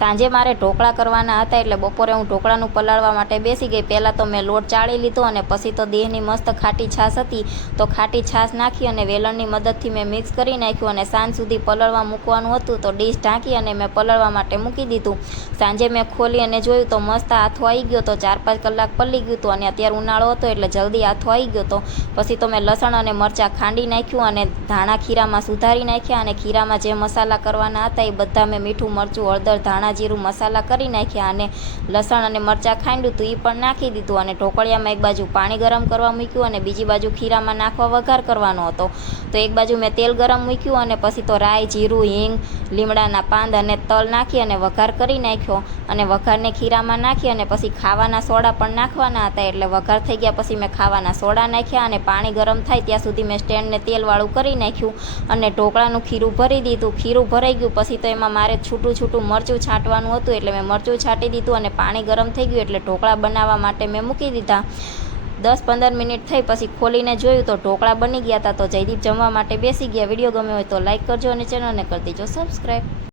સાંજે મારે ઢોકળા કરવાના હતા એટલે બપોરે હું ઢોકળાનું પલાળવા માટે બેસી ગઈ। પહેલાં તો મેં લોટ ચાળી લીધો અને પછી તો દેહની મસ્ત ખાટી છાશ હતી તો ખાટી છાશ નાખી અને વેલણની મદદથી મેં મિક્સ કરી નાખ્યું અને સાંજ સુધી પલળવા મૂકવાનું હતું તો ડીશ ઢાંકી અને મેં પલળવા માટે મૂકી દીધું। સાંજે મેં ખોલી અને જોયું તો મસ્ત આથો આવી ગયો તો 4-5 કલાક પલળી ગયું હતું અને અત્યારે ઉનાળો હતો એટલે જલ્દી આથો આવી ગયો તો પછી તો મેં લસણ અને મરચાં ખાંડી નાખ્યું અને ધાણા ખીરામાં સુધારી નાખ્યા અને ખીરામાં જે મસાલા કરવાના હતા એ બધા મેં મીઠું મરચું હળદર ધાણા જીરું મસાલા કરી નાખ્યા અને લસણ અને મરચાં ખાંડ્યું હતું એ પણ નાખી દીધું અને ઢોકળિયામાં એક બાજુ પાણી ગરમ કરવા મૂક્યું અને બીજી બાજુ ખીરામાં નાખવા વઘાર કરવાનો હતો તો એક બાજુ મેં તેલ ગરમ મૂક્યું અને પછી તો રાઈ જીરું હિંગ લીમડાના પાન અને તલ નાખી અને વઘાર કરી નાખ્યો અને વઘારને ખીરામાં નાખી અને પછી ખાવાના સોડા પણ નાખવાના હતા એટલે વઘાર થઈ ગયા પછી મેં ખાવાના સોડા નાખ્યા અને પાણી ગરમ થાય ત્યાં સુધી મેં સ્ટેન્ડને તેલવાળું કરી નાખ્યું અને ઢોકળાનું ખીરું ભરી દીધું। ખીરું ભરાઈ ગયું પછી તો એમાં મારે છૂટું છૂટું મરચું છાંટવાનું હતું એટલે મેં મરચું છાંટી દીધું અને પાણી ગરમ થઈ ગયું એટલે ઢોકળા બનાવવા માટે મેં મૂકી દીધા। 10-15 મિનિટ થઈ પછી ખોલીને જોયું તો ઢોકળા બની ગયા હતા તો જયદીપ જમવા માટે બેસી ગયા। વિડીયો ગમ્યો હોય તો લાઈક કરજો અને ચેનલને કરી દેજો સબસ્ક્રાઈબ।